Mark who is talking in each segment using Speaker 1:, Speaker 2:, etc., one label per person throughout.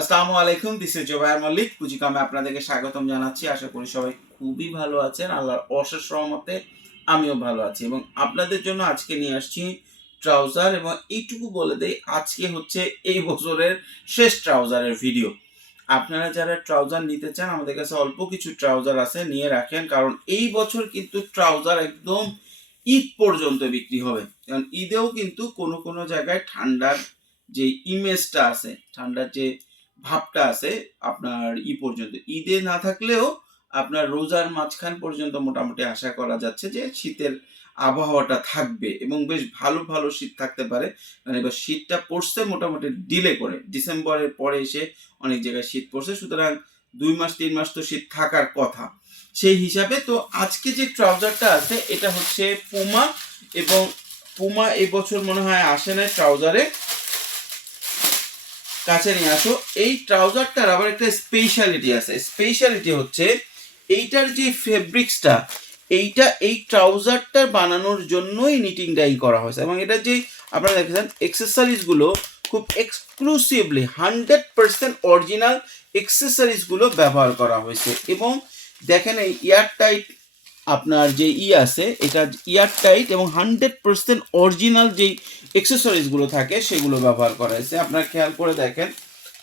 Speaker 1: আসসালামু আলাইকুম this is Zobayer Mallik, পুঁজিকামে আপনাদেরকে স্বাগতম জানাচ্ছি। আশা করি সবাই খুবই ভালো আছেন, আল্লাহর অশেষ রহমতে আমিও ভালো আছি। এবং আপনাদের জন্য আজকে নিয়ে আসছি ট্রাউজার এবং এইটুকু বলে দেই, আজকে হচ্ছে এই বছরের শেষ ট্রাউজারের ভিডিও। আপনারা যারা ট্রাউজার নিতে চান, আমাদের কাছে অল্প কিছু ট্রাউজার আছে, নিয়ে রাখেন, কারণ এই বছর কিন্তু ট্রাউজার একদম ঈদ পর্যন্ত বিক্রি হবে। কারণ ঈদেও কিন্তু কোনো কোনো জায়গায় ঠান্ডার যে ইমেজটা আছে, ঠান্ডার যে ভাবটা আছে আপনার ই পর্যন্ত। ঈদে না থাকলেও আপনার রোজার মাঝখান পর্যন্ত মোটামুটি আশা করা যাচ্ছে যে শীতের আবহাওয়াটা থাকবে এবং বেশ ভালো ভালো শীত থাকতে পারে। কারণ এবার শীতটা পড়ছে মোটামুটি ডিলে করে। ডিসেম্বরের পরে এসে অনেক জায়গায় শীত পড়ছে। সুতরাং দুই মাস, তিন মাস তো শীত থাকার কথা। সেই হিসাবে তো আজকে যে ট্রাউজারটা আছে, এটা হচ্ছে পুমা এবং পুমা এবছর মনে হয় আসে না ট্রাউজারে। কাছে নিয়ে আসো। এই ট্রাউজারটার আবার একটা স্পেশালিটি আছে। স্পেশালিটি হচ্ছে এইটার যে ফেব্রিক্সটা এইটা এই ট্রাউজারটা বানানোর জন্যই নিটিং ডাই করা হয়েছে এবং এটা যে আপনারা দেখেছেন এক্সেসরিজগুলো খুব এক্সক্লুসিভলি হান্ড্রেড পার্সেন্ট অরিজিনাল এক্সেসরিজগুলো ব্যবহার করা হয়েছে এবং দেখেন এই এয়ার টাইট আপনার যে ই আছে, এটা ইয়ার টাইট এবং হান্ড্রেড পার্সেন্ট অরিজিনাল যেই এক্সেসরিজগুলো থাকে, সেগুলো ব্যবহার করা হয়েছে। আপনারা খেয়াল করে দেখেন,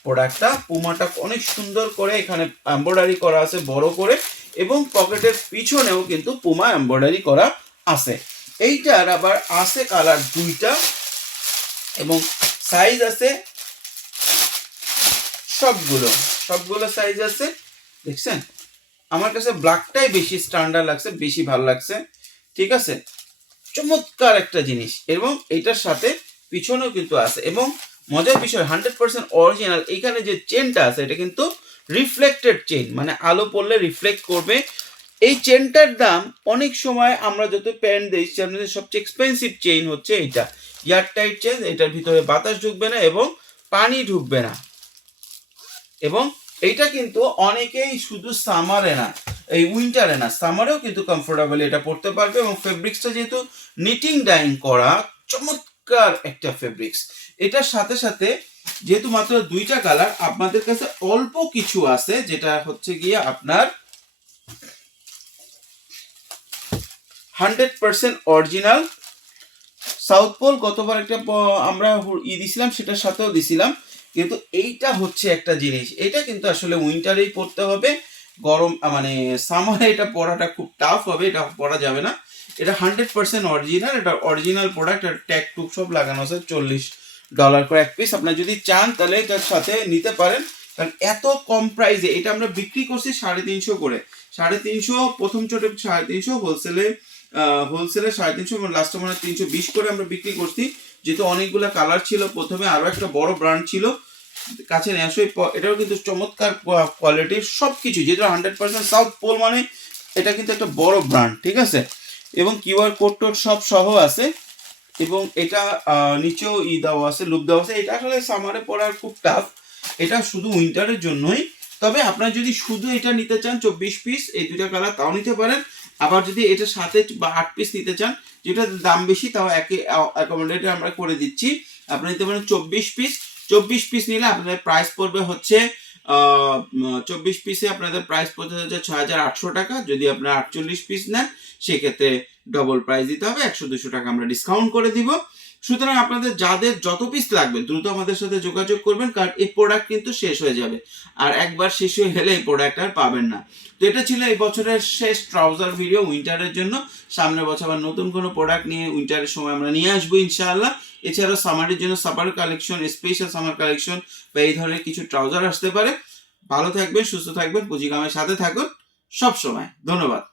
Speaker 1: প্রোডাক্টটা পুমাটা অনেক সুন্দর করে এখানে এম্ব্রয়ডারি করা আছে, বড় করে, এবং পকেটের পিছনেও কিন্তু পুমা এম্ব্রয়ডারি করা আছে। এইটার আবার আছে কালার দুইটা, এবং সাইজ আছে সবগুলো সবগুলো সাইজ আছে, দেখছেন? আমার কাছে ব্ল্যাকটাই বেশি স্ট্যান্ডার্ড লাগছে, বেশি ভালো লাগছে। ঠিক আছে? চমৎকার একটা জিনিস। এবং এটার সাথে পিছনেও কিন্তু আছে। এবং মজার বিষয় হান্ড্রেড পার্সেন্ট অরিজিনাল এখানে যে চেনটা আছে, এটা কিন্তু রিফ্লেক্টেড চেন মানে আলো পড়লে রিফ্লেক্ট করবে। এই চেনটার দাম অনেক সময় আমরা যত প্যান্ট তার মধ্যে সবচেয়ে এক্সপেন্সিভ চেইন হচ্ছে এইটা এয়ার টাইট চেন এটার ভিতরে বাতাস ঢুকবে না এবং পানি ঢুকবে না। এবং এইটা কিন্তু অনেকেই শুধু সামারে না, এই উইন্টারে না সামারেও কিন্তু কমফোর্টেবল এটা পড়তে পারবে এবং ফেব্রিক্সটা যেহেতু নিটিং ডাইং করা চমৎকার একটা ফেব্রিক্স এটার সাথে সাথে যেহেতু মাত্র দুইটা কালার আপনাদের কাছে অল্প কিছু আছে, যেটা হচ্ছে গিয়ে আপনার hundred percent original south pole গতবার একটা আমরা ই দিছিলাম, সেটার সাথেও দিছিলাম। কিন্তু এইটা হচ্ছে একটা জিনিস। এটা কিন্তু আসলে উইন্টারেই পড়তে হবে। গরম মানে সামারে এটা পড়াটা খুব টাফ হবে, এটা পড়া যাবে না। এটা হান্ড্রেড পার্সেন্ট অরিজিনাল এটা অরিজিনাল প্রোডাক্ট আর ট্যাগ টুক সব লাগানো আছে, চল্লিশ ডলার করে এক পিস আপনার যদি চান তাহলে এটার সাথে নিতে পারেন। কারণ এত কম প্রাইসে এটা আমরা বিক্রি করছি সাড়ে তিনশো করে। সাড়ে তিনশো, প্রথম ছোট সাড়ে তিনশো হোলসেলে হোলসেলে সাড়ে তিনশো লাস্টে মনে হয় তিনশো বিশ করে আমরা বিক্রি করছি। যেহেতু অনেকগুলো কালার ছিল, প্রথমে আরও একটা বড় ব্র্যান্ড ছিল, কাছে নিয়ে আসো। এটাও কিন্তু চমৎকার কোয়ালিটির সব কিছু যেটা হান্ড্রেড পার্সেন্ট সাউথ পোল মানে এটা কিন্তু একটা বড় ব্র্যান্ড ঠিক আছে? এবং কিউআর কোড টোড সব সহ আছে, এবং এটা নিচেও ই দেওয়া আছে লুপ দেওয়া আছে। এটা আসলে সামারে পড়ার খুব টাফ এটা শুধু উইন্টারের জন্যই। তবে আপনারা যদি শুধু এটা নিতে চান, চব্বিশ পিস এই দুইটা কালার তাও নিতে পারেন। আবার যদি এটা সাথে বা আট পিস নিতে চান, যেটা দাম বেশি, তাও একে অ্যাকোমোডেটে আমরা করে দিচ্ছি। আপনি নিতে পারেন চব্বিশ পিস চব্বিশ পিস নিলে আপনাদের প্রাইস পড়বে হচ্ছে চব্বিশ পিসে আপনাদের প্রাইস পড়তে হচ্ছে ছ হাজার আটশো টাকা। যদি আপনারা আটচল্লিশ পিস নেন, সেক্ষেত্রে ডবল প্রাইস দিতে হবে। একশো দুশো টাকা আমরা ডিসকাউন্ট করে দিব। সুতরাং আপনাদের যাদের যত পিস লাগবে, দ্রুত আমাদের সাথে যোগাযোগ করবেন, কারণ এই প্রোডাক্ট কিন্তু শেষ হয়ে যাবে। আর একবার শেষ হয়ে গেলে এই প্রোডাক্ট আর পাবেন না। তো এটা ছিল এই বছরের শেষ ট্রাউজার ভিডিও উইন্টারের জন্য। সামনের বছর আবার নতুন কোনো প্রোডাক্ট নিয়ে উইন্টারের সময় আমরা নিয়ে আসব, ইনশাআল্লাহ। এছাড়াও সামারের জন্য summer collection special summer collection বা এই ধরনের কিছু ট্রাউজার আসতে পারে। ভালো থাকবেন, সুস্থ থাকবেন পুঁজিগামের সাথে থাকুন। সব সময় ধন্যবাদ।